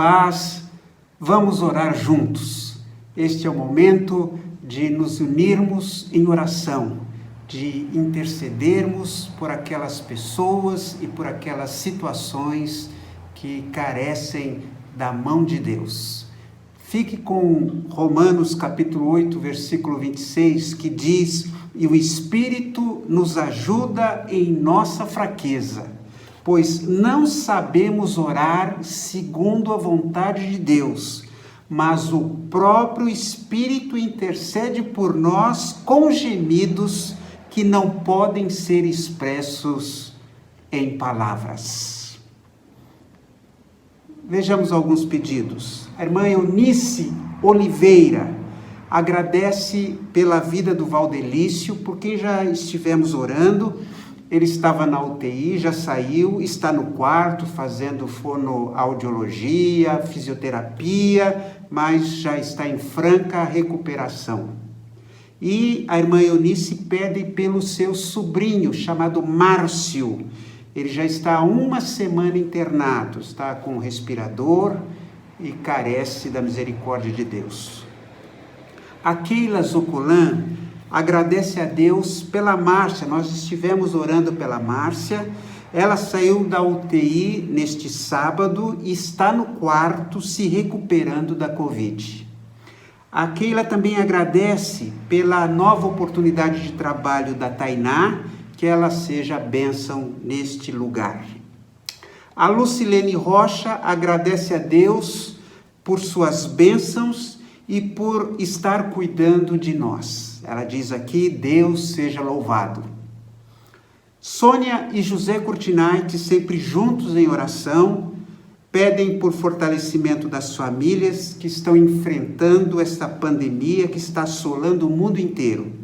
paz, vamos orar juntos. Este é o momento de nos unirmos em oração, de intercedermos por aquelas pessoas e por aquelas situações que carecem da mão de Deus. Fique com Romanos capítulo 8, versículo 26, que diz: e o Espírito nos ajuda em nossa fraqueza, pois não sabemos orar segundo a vontade de Deus, mas o próprio Espírito intercede por nós com gemidos que não podem ser expressos em palavras. Vejamos alguns pedidos. A irmã Eunice Oliveira agradece pela vida do Valdelício, por quem já estivemos orando. Ele estava na UTI, já saiu, está no quarto fazendo fonoaudiologia, fisioterapia, mas já está em franca recuperação. E a irmã Eunice pede pelo seu sobrinho, chamado Márcio. Ele já está há uma semana internado, está com respirador e carece da misericórdia de Deus. A Keila Zocolan agradece a Deus pela Márcia. Nós estivemos orando pela Márcia. Ela saiu da UTI neste sábado e está no quarto se recuperando da Covid. A Keila também agradece pela nova oportunidade de trabalho da Tainá, que ela seja bênção neste lugar. A Lucilene Rocha agradece a Deus por suas bênçãos e por estar cuidando de nós. Ela diz aqui: Deus seja louvado. Sônia e José Curtinait, sempre juntos em oração, pedem por fortalecimento das famílias que estão enfrentando esta pandemia que está assolando o mundo inteiro.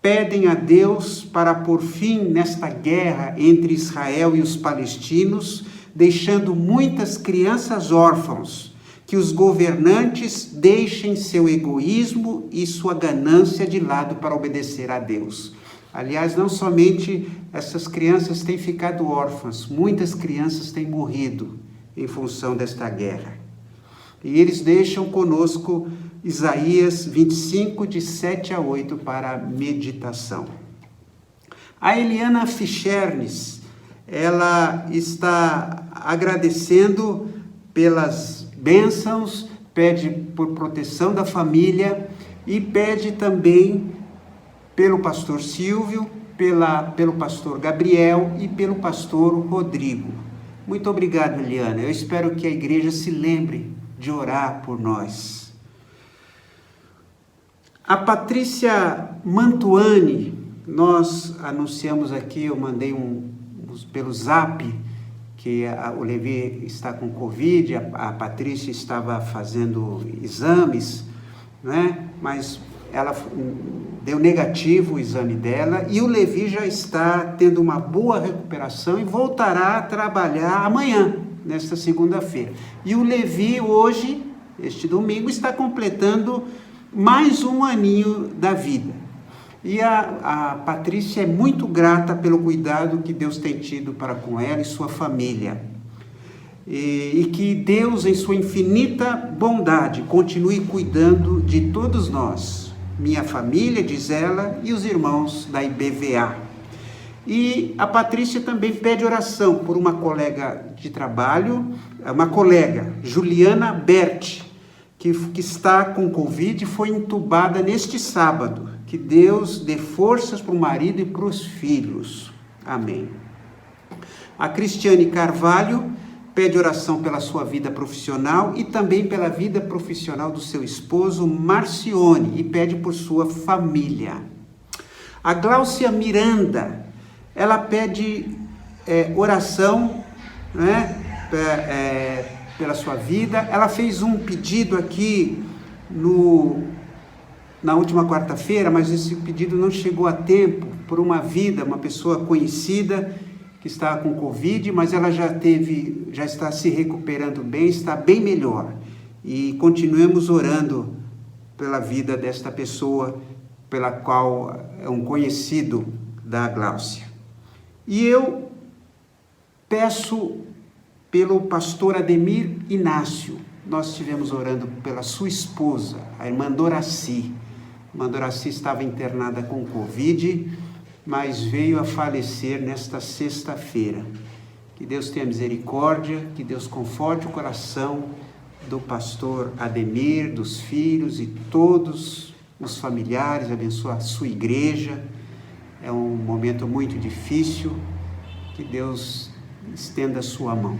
Pedem a Deus para pôr fim nesta guerra entre Israel e os palestinos, deixando muitas crianças órfãos, que os governantes deixem seu egoísmo e sua ganância de lado para obedecer a Deus. Aliás, não somente essas crianças têm ficado órfãs, muitas crianças têm morrido em função desta guerra. E eles deixam conosco Isaías 25, de 7 a 8, para meditação. A Eliana Fichernes, ela está agradecendo pelas bênçãos, pede por proteção da família e pede também pelo pastor Silvio, pelo pastor Gabriel e pelo pastor Rodrigo. Muito obrigado, Eliana. Eu espero que a igreja se lembre de orar por nós. A Patrícia Mantuani, nós anunciamos aqui, eu mandei pelo Zap, que o Levi está com Covid, a Patrícia estava fazendo exames, né? Mas ela deu negativo o exame dela e o Levi já está tendo uma boa recuperação e voltará a trabalhar amanhã, nesta segunda-feira. E o Levi hoje, este domingo, está completando mais um aninho da vida. E a Patrícia é muito grata pelo cuidado que Deus tem tido para com ela e sua família. E que Deus, em sua infinita bondade, continue cuidando de todos nós, minha família, diz ela, e os irmãos da IBVA. E a Patrícia também pede oração por uma colega de trabalho, uma colega, Juliana Berti, que está com Covid e foi entubada neste sábado. Que Deus dê forças para o marido e para os filhos. Amém. A Cristiane Carvalho pede oração pela sua vida profissional e também pela vida profissional do seu esposo, Marcione, e pede por sua família. A Gláucia Miranda, ela pede oração, né, pela sua vida. Ela fez um pedido aqui na última quarta-feira, mas esse pedido não chegou a tempo, por uma pessoa conhecida que estava com Covid, mas ela já está se recuperando bem, está bem melhor. E continuemos orando pela vida desta pessoa, pela qual é um conhecido da Gláucia. E eu peço pelo pastor Ademir Inácio. Nós estivemos orando pela sua esposa, a irmã Doraci. A irmã Doraci estava internada com Covid, mas veio a falecer nesta sexta-feira. Que Deus tenha misericórdia, que Deus conforte o coração do pastor Ademir, dos filhos e todos os familiares, abençoe a sua igreja. É um momento muito difícil, que Deus estenda a sua mão.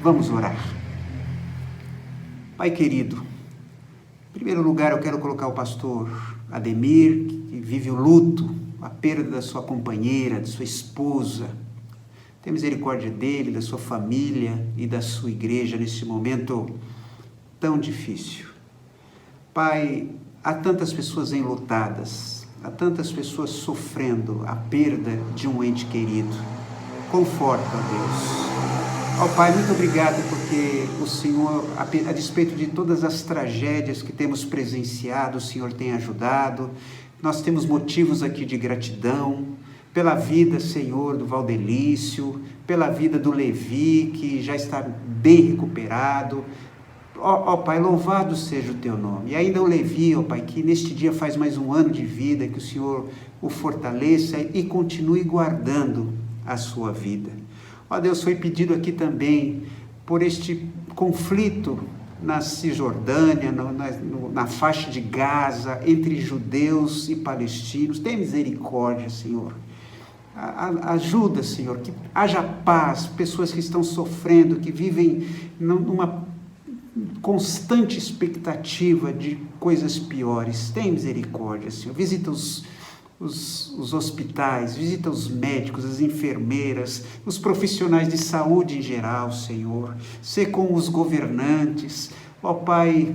Vamos orar. Pai querido, em primeiro lugar eu quero colocar o pastor Ademir, que vive o luto, a perda da sua companheira, de sua esposa. Tenha misericórdia dele, da sua família e da sua igreja neste momento tão difícil. Pai, há tantas pessoas enlutadas, há tantas pessoas sofrendo a perda de um ente querido. Conforta, ó Deus. Ó Pai, muito obrigado porque o Senhor, a despeito de todas as tragédias que temos presenciado, o Senhor tem ajudado. Nós temos motivos aqui de gratidão pela vida, Senhor, do Valdelício, pela vida do Levi, que já está bem recuperado. Ó Pai, louvado seja o Teu nome. E ainda o Levi, ó Pai, que neste dia faz mais um ano de vida, que o Senhor o fortaleça e continue guardando a sua vida. Ó Deus, foi pedido aqui também por este conflito na Cisjordânia, na faixa de Gaza, entre judeus e palestinos. Tem misericórdia, Senhor. Ajuda, Senhor, que haja paz, pessoas que estão sofrendo, que vivem numa constante expectativa de coisas piores. Tem misericórdia, Senhor. Visita os hospitais, visita os médicos, as enfermeiras, os profissionais de saúde em geral, Senhor. Sê com os governantes. Ó Pai,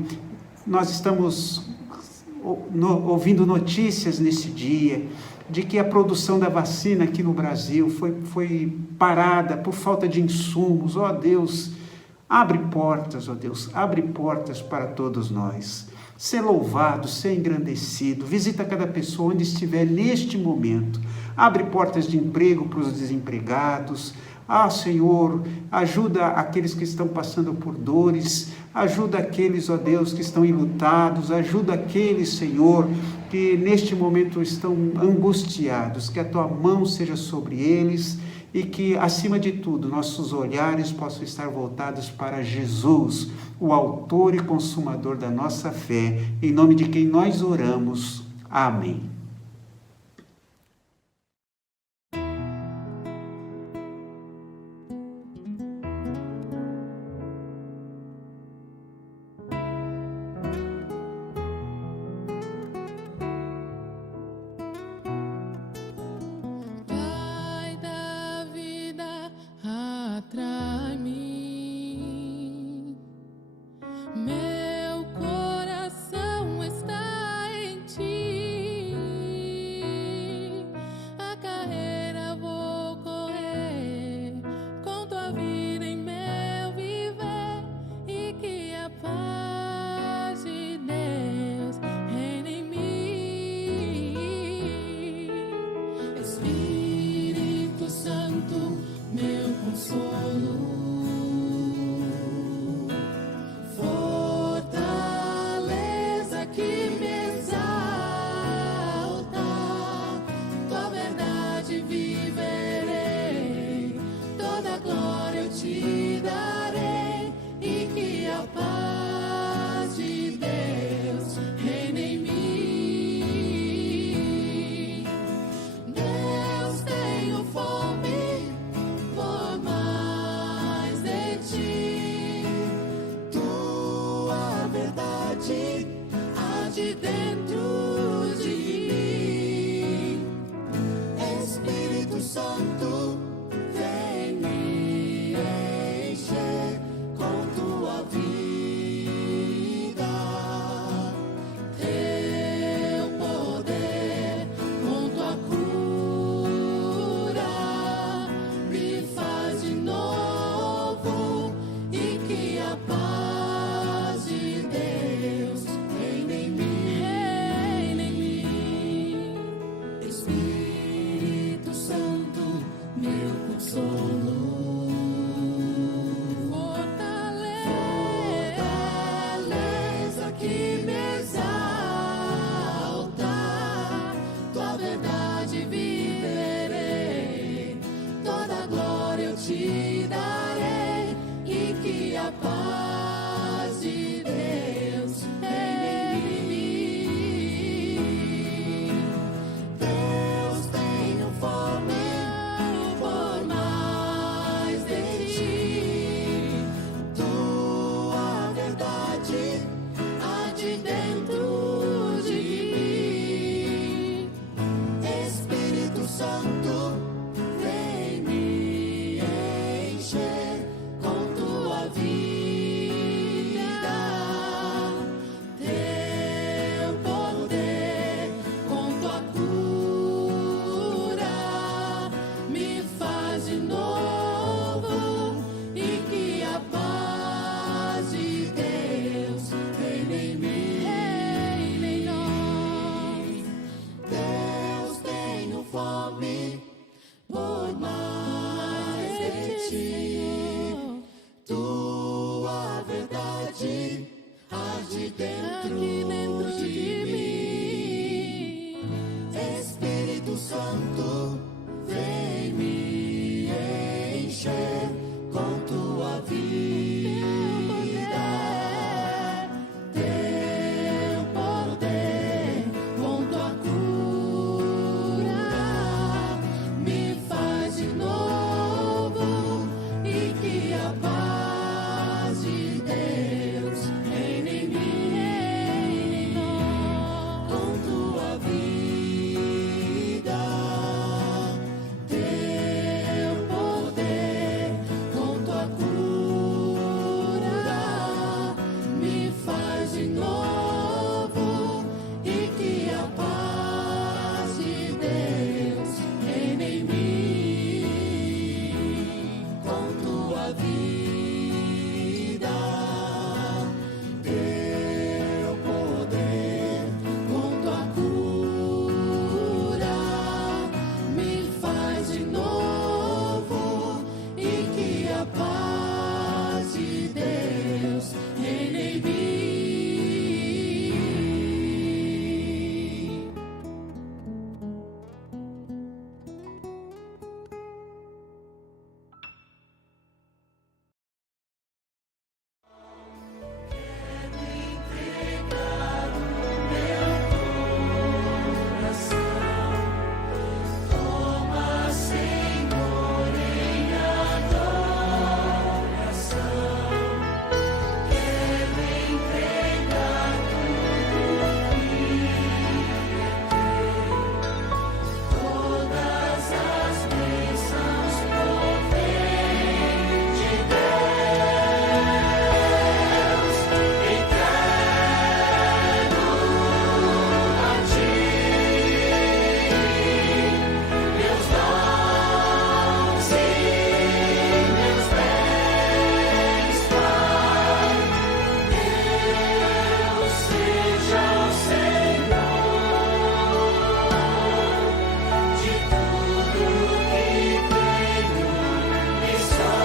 nós estamos ouvindo notícias nesse dia de que a produção da vacina aqui no Brasil foi parada por falta de insumos. Ó Deus, abre portas, ó Deus, abre portas para todos nós. Ser louvado, ser engrandecido, visita cada pessoa onde estiver neste momento. Abre portas de emprego para os desempregados. Senhor, ajuda aqueles que estão passando por dores, ajuda aqueles, ó Deus, que estão enlutados, ajuda aqueles, Senhor, que neste momento estão angustiados, que a Tua mão seja sobre eles e que, acima de tudo, nossos olhares possam estar voltados para Jesus, o autor e consumador da nossa fé, em nome de quem nós oramos. Amém. Atrai-me, meu coração está em ti. A carreira vou correr com tua vida em meu viver e que a paz de Deus reine em mim. Espírito Santo, meu consolo, fortaleza que me exalta, tua verdade viverei, toda glória eu te darei e que a paz de Deus reine em mim. Deus, tenho fome por mais de ti, tua verdade há de dentro de mim. Espírito Santo, vem me encher com tua vida, teu poder com tua cura me faz de novo e que a paz de Deus reine em mim, reine em mim. Espírito Santo, meu por mais de ti. Tua verdade arde dentro de mim. Espírito Santo, vem me encher com tua vida. Teu poder, com tua cura, me faz de novo, e que a paz de Deus reine em mim. Com tua vida, teu poder, com tua cura, me faz de novo, e que a paz de Deus reine em mim. Com tua vida, teu poder, com tua cura, me faz de novo, e que a paz de Deus reine em mim. Toma, Senhor, em adoração. Quero entregar tudo que é teu. Todas as bênçãos provêm de Deus. Entrego a ti meus dons e meus bens, Pai. Deus seja o Senhor de tudo que tenho e sou.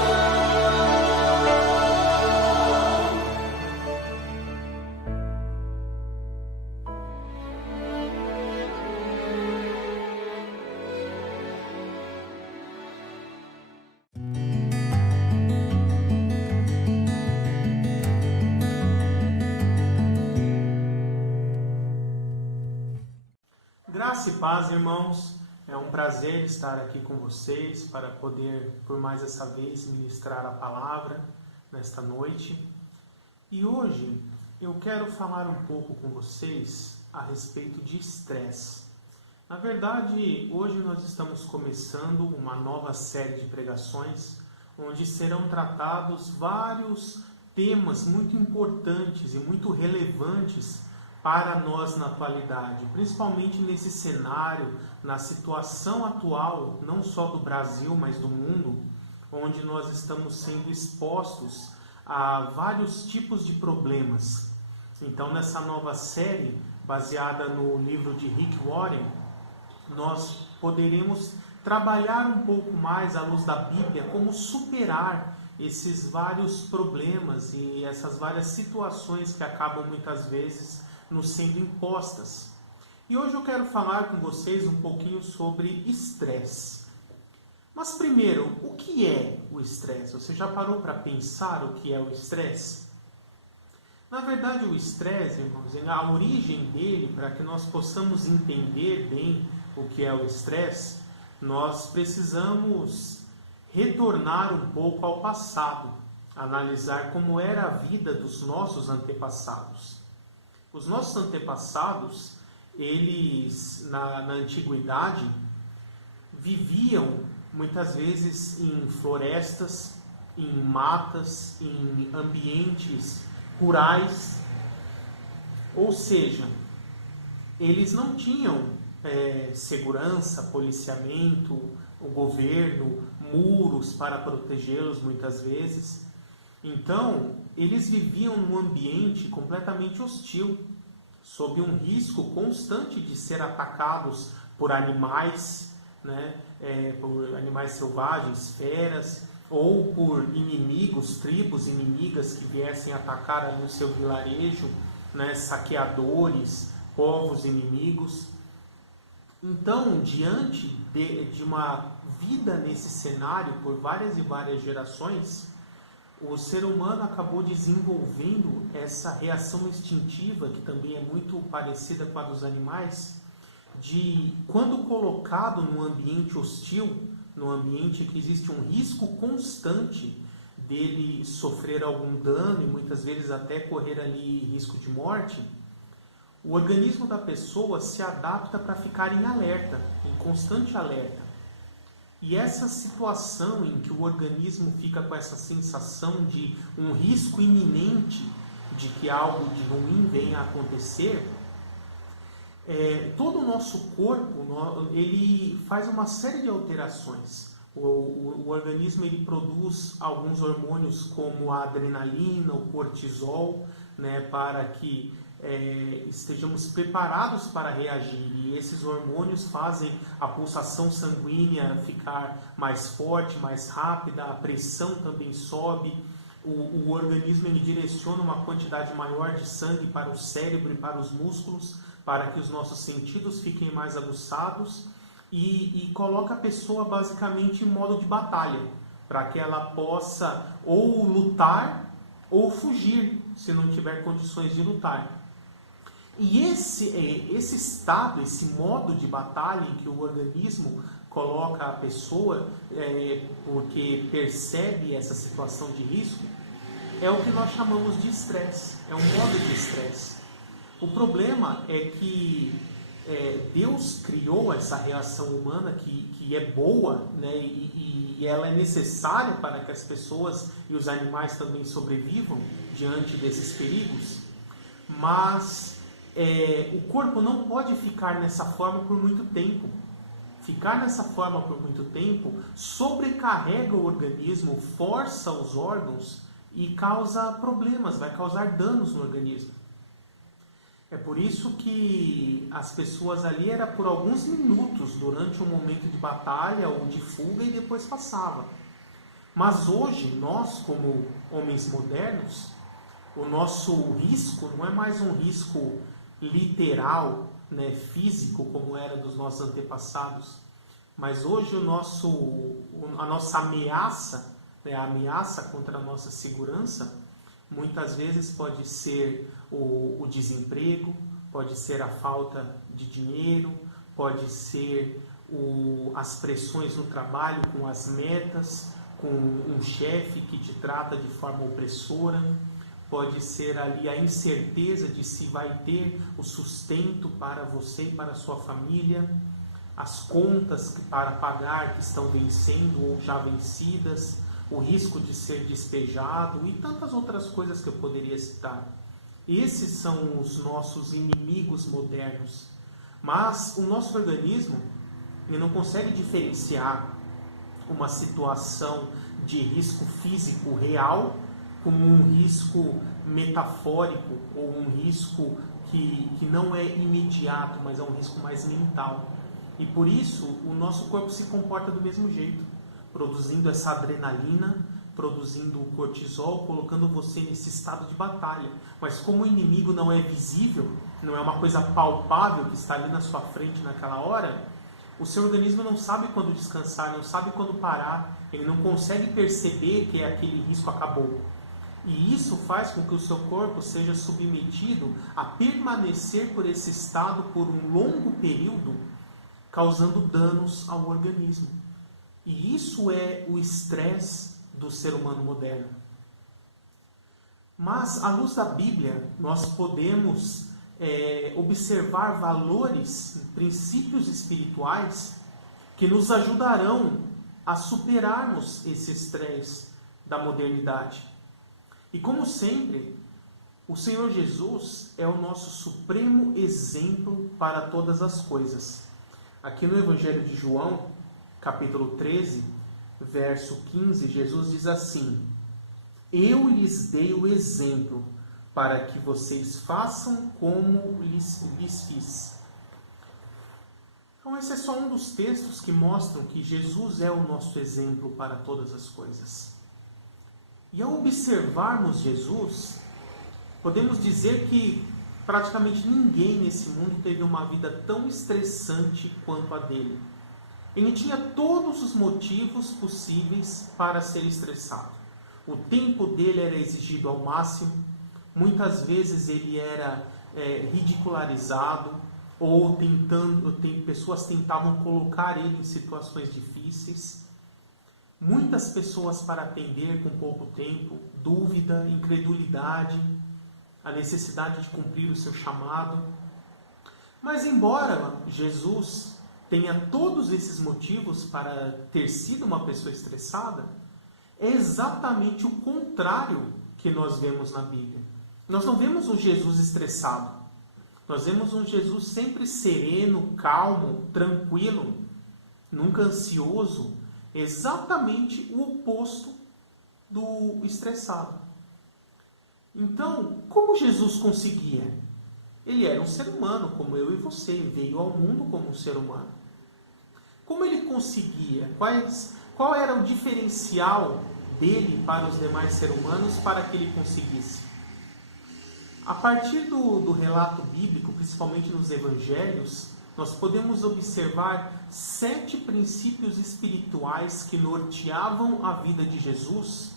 Graça e paz, irmãos. É um prazer estar aqui com vocês para poder, por mais essa vez, ministrar a palavra nesta noite. E hoje eu quero falar um pouco com vocês a respeito de estresse. Na verdade, hoje nós estamos começando uma nova série de pregações onde serão tratados vários temas muito importantes e muito relevantes para nós na atualidade, principalmente nesse cenário, na situação atual, não só do Brasil, mas do mundo, onde nós estamos sendo expostos a vários tipos de problemas. Então, nessa nova série, baseada no livro de Rick Warren, nós poderemos trabalhar um pouco mais à luz da Bíblia como superar esses vários problemas e essas várias situações que acabam muitas vezes nos sendo impostas. E hoje eu quero falar com vocês um pouquinho sobre estresse. Mas primeiro, o que é o estresse? Você já parou para pensar o que é o estresse? Na verdade, o estresse, irmãos, a origem dele, para que nós possamos entender bem o que é o estresse, nós precisamos retornar um pouco ao passado, analisar como era a vida dos nossos antepassados. Os nossos antepassados, eles na antiguidade, viviam muitas vezes em florestas, em matas, em ambientes rurais, ou seja, eles não tinham segurança, policiamento, o governo, muros para protegê-los muitas vezes. Então, eles viviam num ambiente completamente hostil, sob um risco constante de ser atacados por animais, né? por animais selvagens, feras, ou por inimigos, tribos inimigas que viessem atacar ali o seu vilarejo, né, saqueadores, povos inimigos. Então, diante de uma vida nesse cenário por várias e várias gerações, o ser humano acabou desenvolvendo essa reação instintiva, que também é muito parecida com a dos animais, de quando colocado num ambiente hostil, num ambiente que existe um risco constante dele sofrer algum dano e muitas vezes até correr ali risco de morte, o organismo da pessoa se adapta para ficar em alerta, em constante alerta. E essa situação em que o organismo fica com essa sensação de um risco iminente de que algo de ruim venha a acontecer, todo o nosso corpo ele faz uma série de alterações. O organismo ele produz alguns hormônios como a adrenalina, o cortisol, né, para que estejamos preparados para reagir, e esses hormônios fazem a pulsação sanguínea ficar mais forte, mais rápida, a pressão também sobe, o organismo ele direciona uma quantidade maior de sangue para o cérebro e para os músculos, para que os nossos sentidos fiquem mais aguçados, e coloca a pessoa basicamente em modo de batalha, para que ela possa ou lutar ou fugir, se não tiver condições de lutar. E esse estado, esse modo de batalha em que o organismo coloca a pessoa, porque percebe essa situação de risco, é o que nós chamamos de estresse, é um modo de estresse. O problema é que Deus criou essa reação humana que é boa, né, e ela é necessária para que as pessoas e os animais também sobrevivam diante desses perigos, mas o corpo não pode ficar nessa forma por muito tempo. Ficar nessa forma por muito tempo sobrecarrega o organismo, força os órgãos e causa problemas, vai causar danos no organismo. É por isso que as pessoas ali era por alguns minutos durante um momento de batalha ou de fuga e depois passava. Mas hoje, nós como homens modernos, o nosso risco não é mais um risco literal, né, físico, como era dos nossos antepassados, mas hoje a nossa ameaça, né, a ameaça contra a nossa segurança, muitas vezes pode ser o desemprego, pode ser a falta de dinheiro, pode ser as pressões no trabalho com as metas, com um chefe que te trata de forma opressora, pode ser ali a incerteza de se vai ter o sustento para você e para a sua família, as contas para pagar que estão vencendo ou já vencidas, o risco de ser despejado e tantas outras coisas que eu poderia citar. Esses são os nossos inimigos modernos. Mas o nosso organismo ele não consegue diferenciar uma situação de risco físico real como um risco metafórico ou um risco que não é imediato, mas é um risco mais mental. E por isso o nosso corpo se comporta do mesmo jeito, produzindo essa adrenalina, produzindo o cortisol, colocando você nesse estado de batalha. Mas como o inimigo não é visível, não é uma coisa palpável que está ali na sua frente naquela hora, o seu organismo não sabe quando descansar, não sabe quando parar, ele não consegue perceber que aquele risco acabou. E isso faz com que o seu corpo seja submetido a permanecer por esse estado por um longo período, causando danos ao organismo. E isso é o estresse do ser humano moderno. Mas, à luz da Bíblia, nós podemos observar valores, princípios espirituais que nos ajudarão a superarmos esse estresse da modernidade. E como sempre, o Senhor Jesus é o nosso supremo exemplo para todas as coisas. Aqui no Evangelho de João, capítulo 13, verso 15, Jesus diz assim: eu lhes dei o exemplo para que vocês façam como lhes fiz. Então esse é só um dos textos que mostram que Jesus é o nosso exemplo para todas as coisas. E ao observarmos Jesus, podemos dizer que praticamente ninguém nesse mundo teve uma vida tão estressante quanto a dele. Ele tinha todos os motivos possíveis para ser estressado. O tempo dele era exigido ao máximo, muitas vezes ele era ridicularizado, ou pessoas tentavam colocar ele em situações difíceis. Muitas pessoas para atender com pouco tempo, dúvida, incredulidade, a necessidade de cumprir o seu chamado. Mas embora Jesus tenha todos esses motivos para ter sido uma pessoa estressada, é exatamente o contrário que nós vemos na Bíblia. Nós não vemos um Jesus estressado. Nós vemos um Jesus sempre sereno, calmo, tranquilo, nunca ansioso, exatamente o oposto do estressado. Então, como Jesus conseguia? Ele era um ser humano, como eu e você, veio ao mundo como um ser humano. Como ele conseguia? Qual era o diferencial dele para os demais seres humanos para que ele conseguisse? A partir do relato bíblico, principalmente nos evangelhos, nós podemos observar 7 princípios espirituais que norteavam a vida de Jesus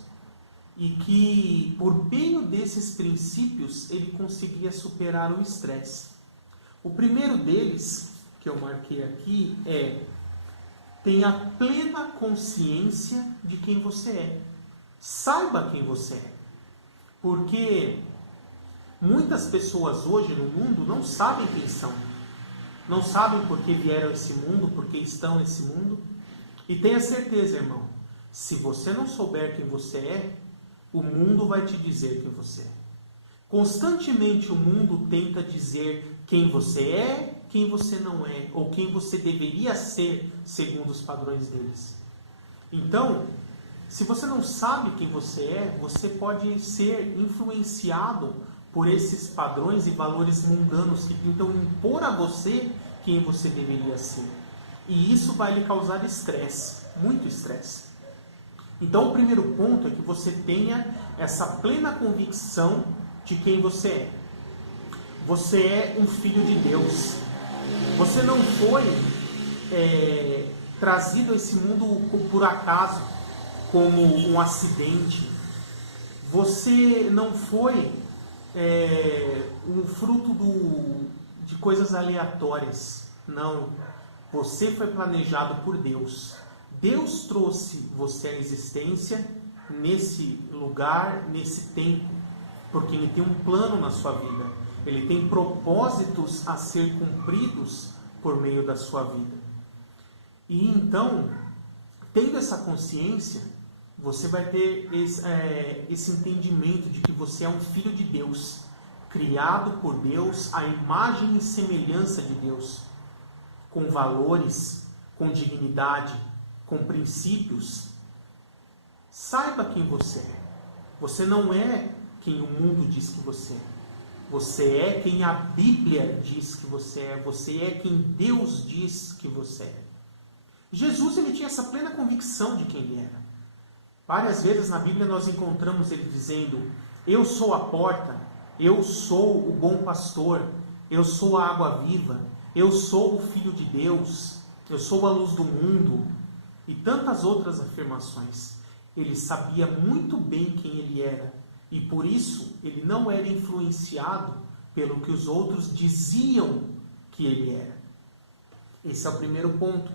e que, por meio desses princípios, ele conseguia superar o estresse. O primeiro deles, que eu marquei aqui, é: tenha plena consciência de quem você é. Saiba quem você é. Porque muitas pessoas hoje no mundo não sabem quem são. Não sabem por que vieram a esse mundo, por que estão nesse mundo. E tenha certeza, irmão, se você não souber quem você é, o mundo vai te dizer quem você é. Constantemente o mundo tenta dizer quem você é, quem você não é, ou quem você deveria ser segundo os padrões deles. Então, se você não sabe quem você é, você pode ser influenciado por esses padrões e valores mundanos que tentam impor a você quem você deveria ser. E isso vai lhe causar estresse, muito estresse. Então o primeiro ponto é que você tenha essa plena convicção de quem você é. Você é um filho de Deus. Você não foi trazido a esse mundo por acaso, como um acidente. Você não foi um fruto de coisas aleatórias. Não. Você foi planejado por Deus. Deus trouxe você à existência nesse lugar, nesse tempo, porque Ele tem um plano na sua vida. Ele tem propósitos a ser cumpridos por meio da sua vida. E então, tendo essa consciência, você vai ter esse entendimento de que você é um filho de Deus, criado por Deus, à imagem e semelhança de Deus, com valores, com dignidade, com princípios. Saiba quem você é. Você não é quem o mundo diz que você é. Você é quem a Bíblia diz que você é. Você é quem Deus diz que você é. Jesus, ele tinha essa plena convicção de quem ele era. Várias vezes na Bíblia nós encontramos ele dizendo: eu sou a porta, eu sou o bom pastor, eu sou a água viva, eu sou o Filho de Deus, eu sou a luz do mundo, e tantas outras afirmações. Ele sabia muito bem quem ele era, e por isso ele não era influenciado pelo que os outros diziam que ele era. Esse é o primeiro ponto.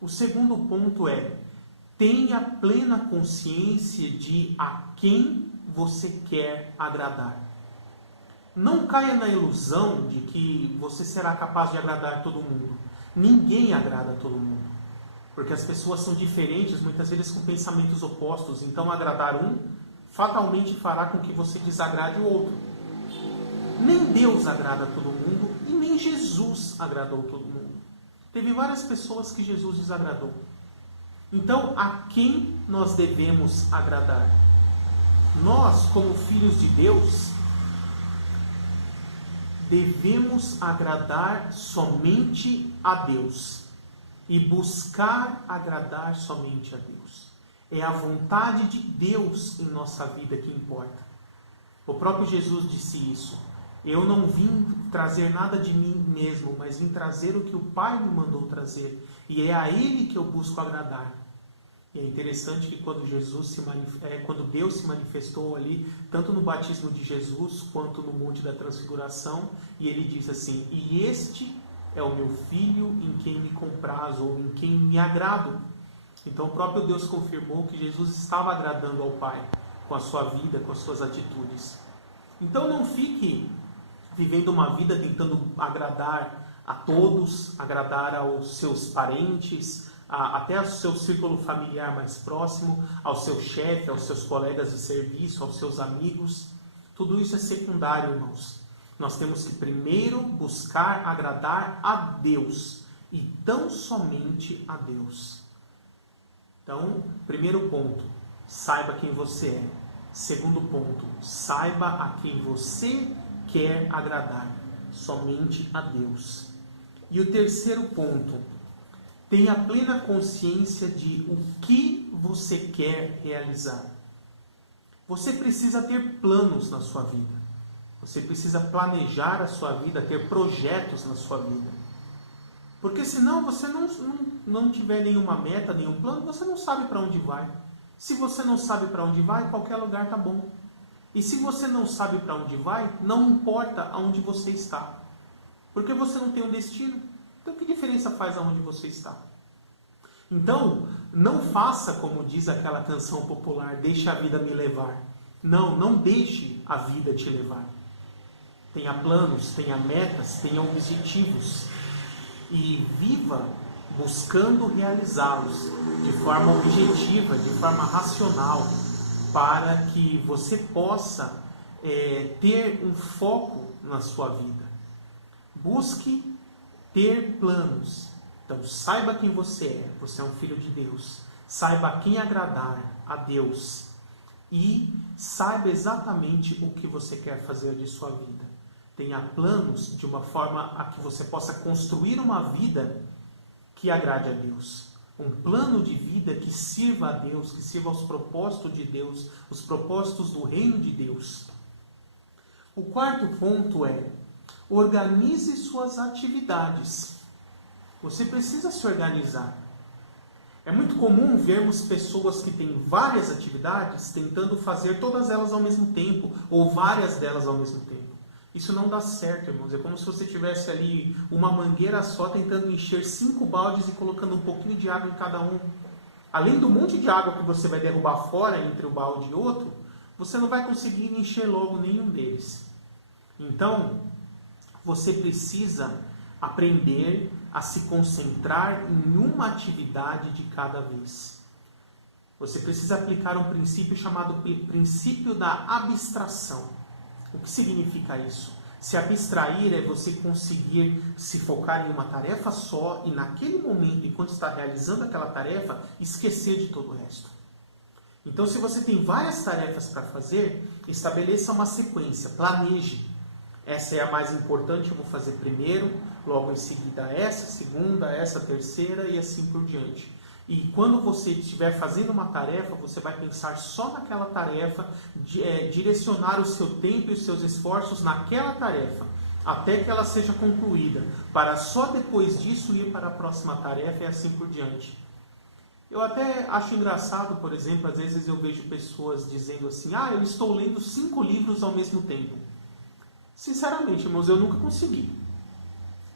O segundo ponto é: tenha plena consciência de a quem você quer agradar. Não caia na ilusão de que você será capaz de agradar todo mundo. Ninguém agrada a todo mundo. Porque as pessoas são diferentes, muitas vezes com pensamentos opostos. Então agradar um fatalmente fará com que você desagrade o outro. Nem Deus agrada a todo mundo e nem Jesus agradou todo mundo. Teve várias pessoas que Jesus desagradou. Então, a quem nós devemos agradar? Nós, como filhos de Deus, devemos agradar somente a Deus e buscar agradar somente a Deus. É a vontade de Deus em nossa vida que importa. O próprio Jesus disse isso. Eu não vim trazer nada de mim mesmo, mas vim trazer o que o Pai me mandou trazer. E é a Ele que eu busco agradar. E é interessante que quando Deus se manifestou ali, tanto no batismo de Jesus, quanto no Monte da Transfiguração, e Ele diz assim: e este é o meu Filho em quem me comprazo, ou em quem me agrado. Então o próprio Deus confirmou que Jesus estava agradando ao Pai, com a sua vida, com as suas atitudes. Então não fique vivendo uma vida tentando agradar a todos, agradar aos seus parentes, até ao seu círculo familiar mais próximo, ao seu chefe, aos seus colegas de serviço, aos seus amigos. Tudo isso é secundário, irmãos. Nós temos que primeiro buscar agradar a Deus, e tão somente a Deus. Então, primeiro ponto, saiba quem você é. Segundo ponto, saiba a quem você quer agradar, somente a Deus. E o terceiro ponto, tenha plena consciência de o que você quer realizar. Você precisa ter planos na sua vida. Você precisa planejar a sua vida, ter projetos na sua vida. Porque senão você não tiver nenhuma meta, nenhum plano, você não sabe para onde vai. Se você não sabe para onde vai, qualquer lugar está bom. E se você não sabe para onde vai, não importa aonde você está. Porque você não tem um destino. Então que diferença faz aonde você está? Então, não faça como diz aquela canção popular, deixe a vida me levar. Não deixe a vida te levar. Tenha planos, tenha metas, tenha objetivos. E viva buscando realizá-los de forma objetiva, de forma racional, para que você possa ter um foco na sua vida. Busque ter planos. Então, saiba quem você é um filho de Deus. Saiba a quem agradar, a Deus. E saiba exatamente o que você quer fazer de sua vida. Tenha planos de uma forma a que você possa construir uma vida que agrade a Deus. Um plano de vida que sirva a Deus, que sirva aos propósitos de Deus, os propósitos do reino de Deus. O quarto ponto é: organize suas atividades. Você precisa se organizar. É muito comum vermos pessoas que têm várias atividades tentando fazer todas elas ao mesmo tempo, ou várias delas ao mesmo tempo. Isso não dá certo, irmãos. É como se você tivesse ali uma mangueira só tentando encher 5 baldes e colocando um pouquinho de água em cada um. Além do monte de água que você vai derrubar fora entre um balde e outro, você não vai conseguir encher logo nenhum deles. Então, você precisa aprender a se concentrar em uma atividade de cada vez. Você precisa aplicar um princípio chamado princípio da abstração. O que significa isso? Se abstrair é você conseguir se focar em uma tarefa só e naquele momento, enquanto está realizando aquela tarefa, esquecer de todo o resto. Então, se você tem várias tarefas para fazer, estabeleça uma sequência, planeje. Essa é a mais importante, eu vou fazer primeiro, logo em seguida essa, segunda, essa, terceira e assim por diante. E quando você estiver fazendo uma tarefa, você vai pensar só naquela tarefa, direcionar o seu tempo e os seus esforços naquela tarefa, até que ela seja concluída, para só depois disso ir para a próxima tarefa e assim por diante. Eu até acho engraçado, por exemplo, às vezes eu vejo pessoas dizendo assim: eu estou lendo 5 livros ao mesmo tempo. Sinceramente, irmãos, eu nunca consegui.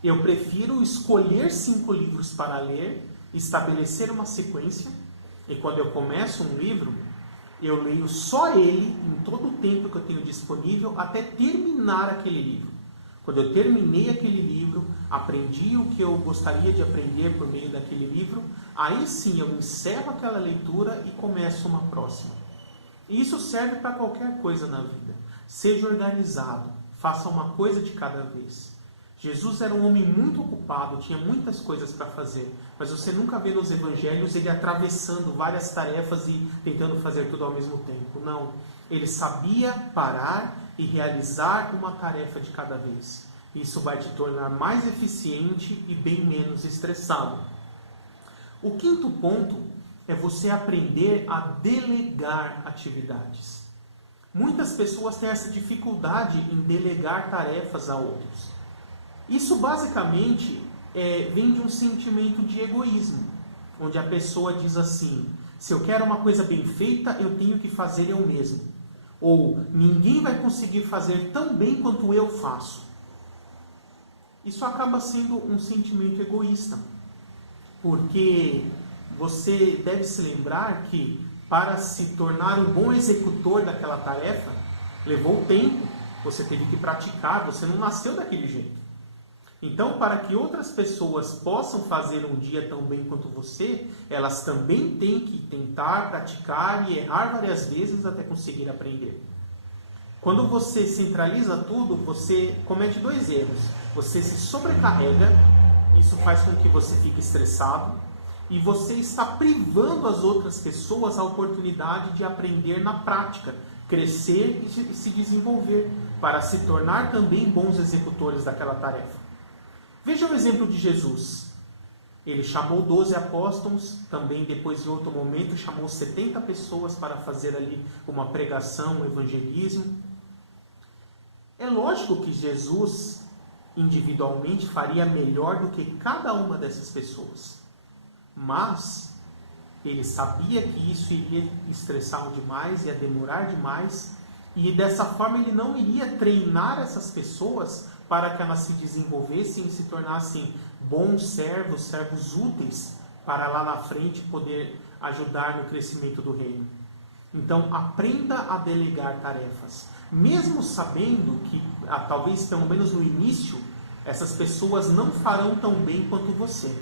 Eu prefiro escolher 5 livros para ler, estabelecer uma sequência, e quando eu começo um livro, eu leio só ele em todo o tempo que eu tenho disponível até terminar aquele livro. Quando eu terminei aquele livro, aprendi o que eu gostaria de aprender por meio daquele livro, aí sim eu encerro aquela leitura e começo uma próxima. E isso serve para qualquer coisa na vida. Seja organizado, faça uma coisa de cada vez. Jesus era um homem muito ocupado, tinha muitas coisas para fazer, mas você nunca vê nos evangelhos ele atravessando várias tarefas e tentando fazer tudo ao mesmo tempo. Não, ele sabia parar e realizar uma tarefa de cada vez. Isso vai te tornar mais eficiente e bem menos estressado. O quinto ponto é você aprender a delegar atividades. Muitas pessoas têm essa dificuldade em delegar tarefas a outros. Isso basicamente vem de um sentimento de egoísmo, onde a pessoa diz assim: se eu quero uma coisa bem feita, eu tenho que fazer eu mesmo. Ou ninguém vai conseguir fazer tão bem quanto eu faço. Isso acaba sendo um sentimento egoísta, porque você deve se lembrar que para se tornar um bom executor daquela tarefa, levou tempo, você teve que praticar, você não nasceu daquele jeito. Então, para que outras pessoas possam fazer um dia tão bem quanto você, elas também têm que tentar, praticar e errar várias vezes até conseguir aprender. Quando você centraliza tudo, você comete 2 erros. Você se sobrecarrega, isso faz com que você fique estressado, e você está privando as outras pessoas a oportunidade de aprender na prática, crescer e se desenvolver, para se tornar também bons executores daquela tarefa. Veja o exemplo de Jesus. Ele chamou 12 apóstolos, também depois em outro momento chamou 70 pessoas para fazer ali uma pregação, um evangelismo. É lógico que Jesus individualmente faria melhor do que cada uma dessas pessoas. Mas ele sabia que isso iria estressar demais, ia demorar demais, e dessa forma ele não iria treinar essas pessoas para que elas se desenvolvessem e se tornassem bons servos, servos úteis, para lá na frente poder ajudar no crescimento do reino. Então, aprenda a delegar tarefas. Mesmo sabendo que, talvez pelo menos no início, essas pessoas não farão tão bem quanto você.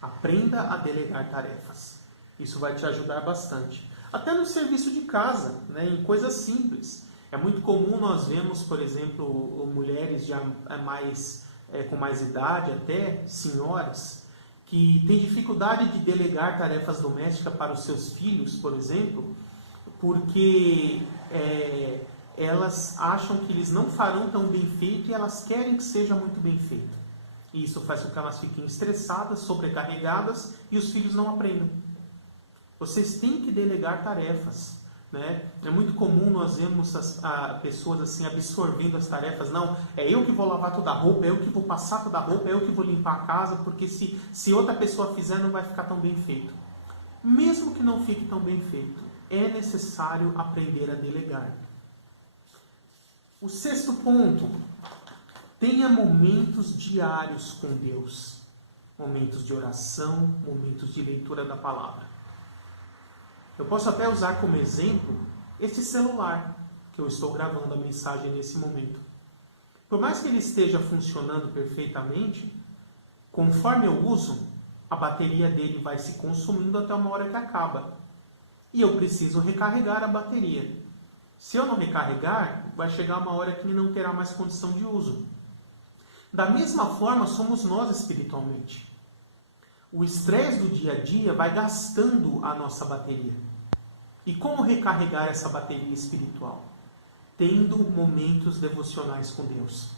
Aprenda a delegar tarefas. Isso vai te ajudar bastante. Até no serviço de casa, em coisas simples. É muito comum nós vermos, por exemplo, mulheres já com mais idade, até senhoras, que têm dificuldade de delegar tarefas domésticas para os seus filhos, por exemplo, porque elas acham que eles não farão tão bem feito e elas querem que seja muito bem feito. E isso faz com que elas fiquem estressadas, sobrecarregadas e os filhos não aprendam. Vocês têm que delegar tarefas. É muito comum nós vermos as pessoas assim absorvendo as tarefas. Não, é eu que vou lavar toda a roupa, é eu que vou passar toda a roupa, é eu que vou limpar a casa, porque se outra pessoa fizer não vai ficar tão bem feito. Mesmo que não fique tão bem feito, é necessário aprender a delegar. O 6º ponto: tenha momentos diários com Deus. Momentos de oração, momentos de leitura da palavra. Eu posso até usar como exemplo esse celular que eu estou gravando a mensagem nesse momento. Por mais que ele esteja funcionando perfeitamente, conforme eu uso, a bateria dele vai se consumindo até uma hora que acaba. E eu preciso recarregar a bateria. Se eu não recarregar, vai chegar uma hora que ele não terá mais condição de uso. Da mesma forma, somos nós espiritualmente. O estresse do dia a dia vai gastando a nossa bateria. E como recarregar essa bateria espiritual? Tendo momentos devocionais com Deus.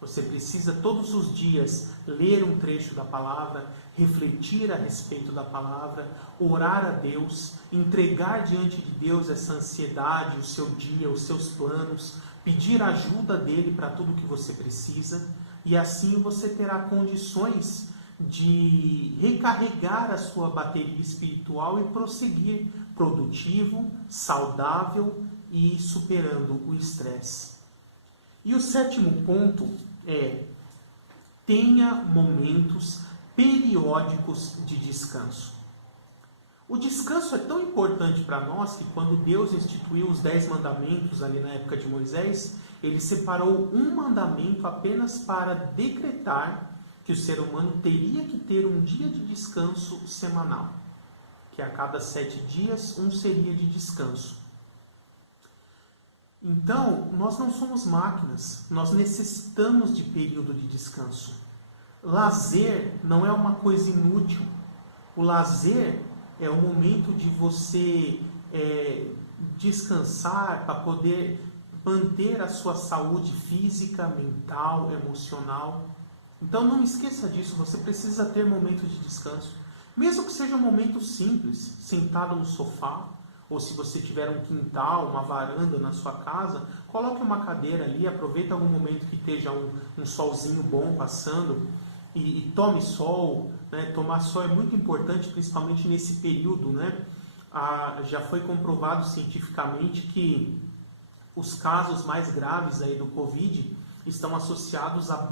Você precisa todos os dias ler um trecho da palavra, refletir a respeito da palavra, orar a Deus, entregar diante de Deus essa ansiedade, o seu dia, os seus planos, pedir ajuda dele para tudo que você precisa, e assim você terá condições de recarregar a sua bateria espiritual e prosseguir produtivo, saudável e superando o estresse. E o 7º ponto é: tenha momentos periódicos de descanso. O descanso é tão importante para nós que quando Deus instituiu os 10 mandamentos ali na época de Moisés, ele separou um mandamento apenas para decretar que o ser humano teria que ter um dia de descanso semanal, que a cada 7 dias um seria de descanso. Então, nós não somos máquinas, nós necessitamos de período de descanso. Lazer não é uma coisa inútil. O lazer é o momento de você descansar para poder manter a sua saúde física, mental, emocional. Então não esqueça disso, você precisa ter momentos de descanso. Mesmo que seja um momento simples, sentado no sofá, ou se você tiver um quintal, uma varanda na sua casa, coloque uma cadeira ali, aproveite algum momento que esteja um solzinho bom passando e tome sol. Né? Tomar sol é muito importante, principalmente nesse período. Né? Já foi comprovado cientificamente que os casos mais graves aí do Covid estão associados a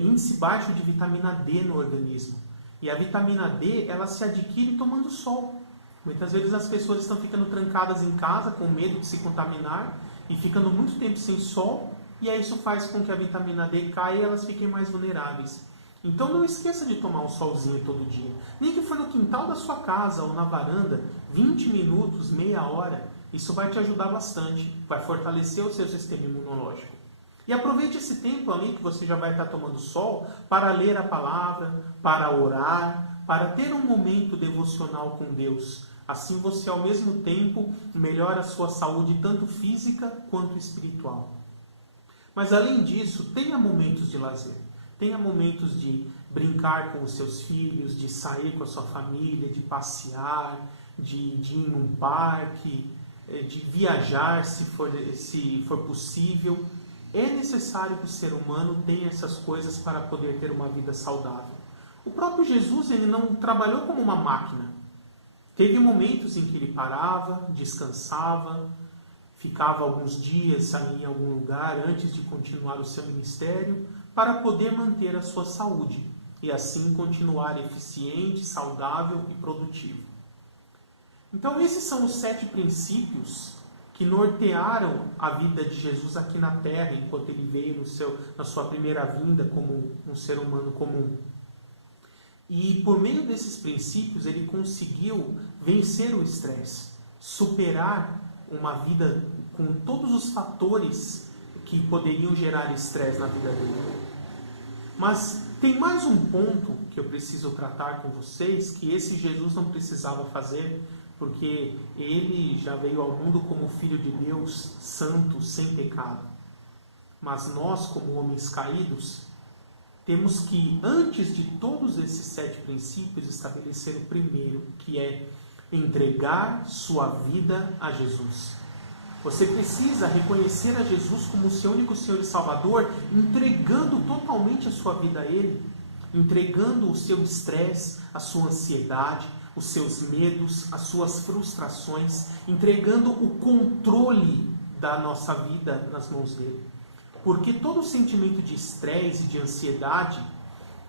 índice baixo de vitamina D no organismo. E a vitamina D, ela se adquire tomando sol. Muitas vezes as pessoas estão ficando trancadas em casa com medo de se contaminar e ficando muito tempo sem sol, e aí isso faz com que a vitamina D caia e elas fiquem mais vulneráveis. Então não esqueça de tomar um solzinho todo dia. Nem que for no quintal da sua casa ou na varanda, 20 minutos, meia hora, isso vai te ajudar bastante, vai fortalecer o seu sistema imunológico. E aproveite esse tempo ali que você já vai estar tomando sol para ler a palavra, para orar, para ter um momento devocional com Deus. Assim você ao mesmo tempo melhora a sua saúde tanto física quanto espiritual. Mas além disso, tenha momentos de lazer. Tenha momentos de brincar com os seus filhos, de sair com a sua família, de passear, de ir num parque, de viajar se for possível. É necessário que o ser humano tenha essas coisas para poder ter uma vida saudável. O próprio Jesus, ele não trabalhou como uma máquina. Teve momentos em que ele parava, descansava, ficava alguns dias em algum lugar antes de continuar o seu ministério, para poder manter a sua saúde e assim continuar eficiente, saudável e produtivo. Então esses são os 7 princípios que nortearam a vida de Jesus aqui na Terra, enquanto ele veio na sua primeira vinda como um ser humano comum. E por meio desses princípios ele conseguiu vencer o estresse, superar uma vida com todos os fatores que poderiam gerar estresse na vida dele. Mas tem mais um ponto que eu preciso tratar com vocês, que esse Jesus não precisava fazer, porque ele já veio ao mundo como Filho de Deus, santo, sem pecado. Mas nós, como homens caídos, temos que, antes de todos esses 7 princípios, estabelecer o primeiro, que é entregar sua vida a Jesus. Você precisa reconhecer a Jesus como o seu único Senhor e Salvador, entregando totalmente a sua vida a Ele, entregando o seu estresse, a sua ansiedade, os seus medos, as suas frustrações, entregando o controle da nossa vida nas mãos dele. Porque todo sentimento de estresse e de ansiedade,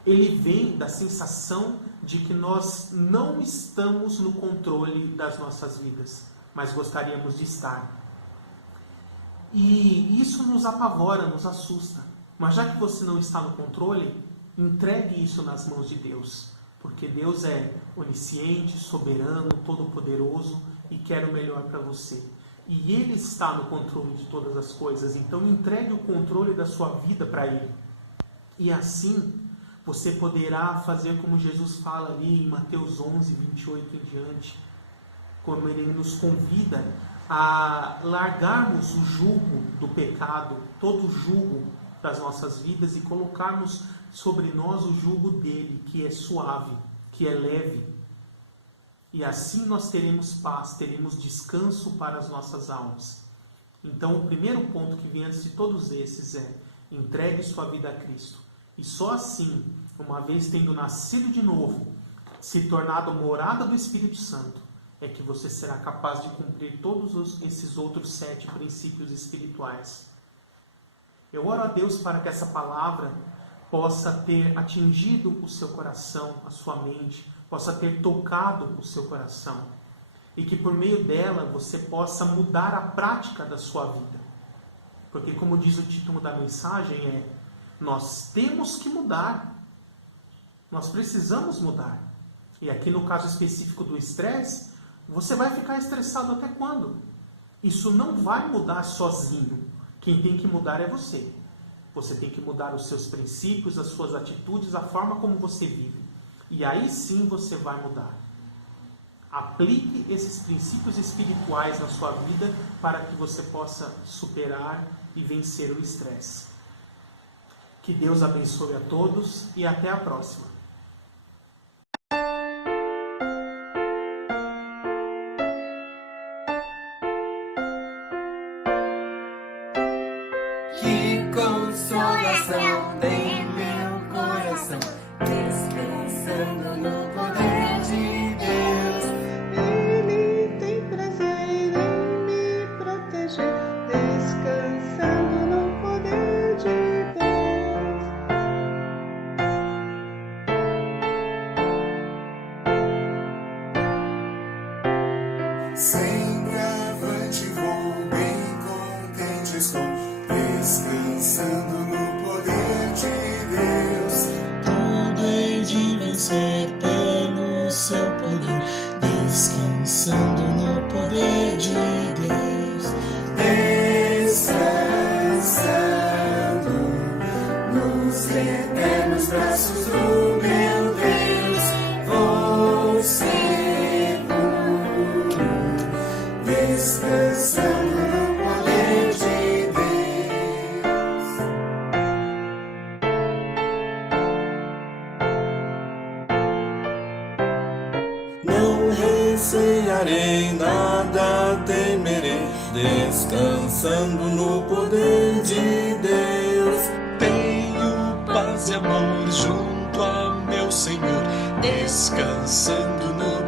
ele vem da sensação de que nós não estamos no controle das nossas vidas, mas gostaríamos de estar. E isso nos apavora, nos assusta. Mas já que você não está no controle, entregue isso nas mãos de Deus. Porque Deus é onisciente, soberano, todo-poderoso e quer o melhor para você. E Ele está no controle de todas as coisas. Então entregue o controle da sua vida para Ele. E assim você poderá fazer como Jesus fala ali em Mateus 11, 28 em diante. Como Ele nos convida a largarmos o jugo do pecado, todo o jugo das nossas vidas e colocarmos sobre nós o jugo dele, que é suave, que é leve. E assim nós teremos paz, teremos descanso para as nossas almas. Então o primeiro ponto que vem antes de todos esses é: entregue sua vida a Cristo. E só assim, uma vez tendo nascido de novo, se tornado morada do Espírito Santo, é que você será capaz de cumprir todos esses outros 7 princípios espirituais. Eu oro a Deus para que essa palavra possa ter atingido o seu coração, a sua mente, possa ter tocado o seu coração, e que por meio dela você possa mudar a prática da sua vida. Porque como diz o título da mensagem nós temos que mudar, nós precisamos mudar. E aqui no caso específico do estresse, você vai ficar estressado até quando? Isso não vai mudar sozinho. Quem tem que mudar é você. Você tem que mudar os seus princípios, as suas atitudes, a forma como você vive. E aí sim você vai mudar. Aplique esses princípios espirituais na sua vida para que você possa superar e vencer o estresse. Que Deus abençoe a todos e até a próxima. Que consolação tem meu coração, descansando no poder de Deus. Ele tem prazer em me proteger, descansando no poder de Deus. Sempre avante vou, bem contente estou, descansando no poder de Deus. Tudo hei de vencer pelo seu poder, descansando no poder de Deus. Descansando nos eternos braços do meu Deus, vou seguro, descansando no poder de Deus. Não recearei, nada temerei, descansando no poder de Deus. Tenho paz e amor junto a meu Senhor, descansando no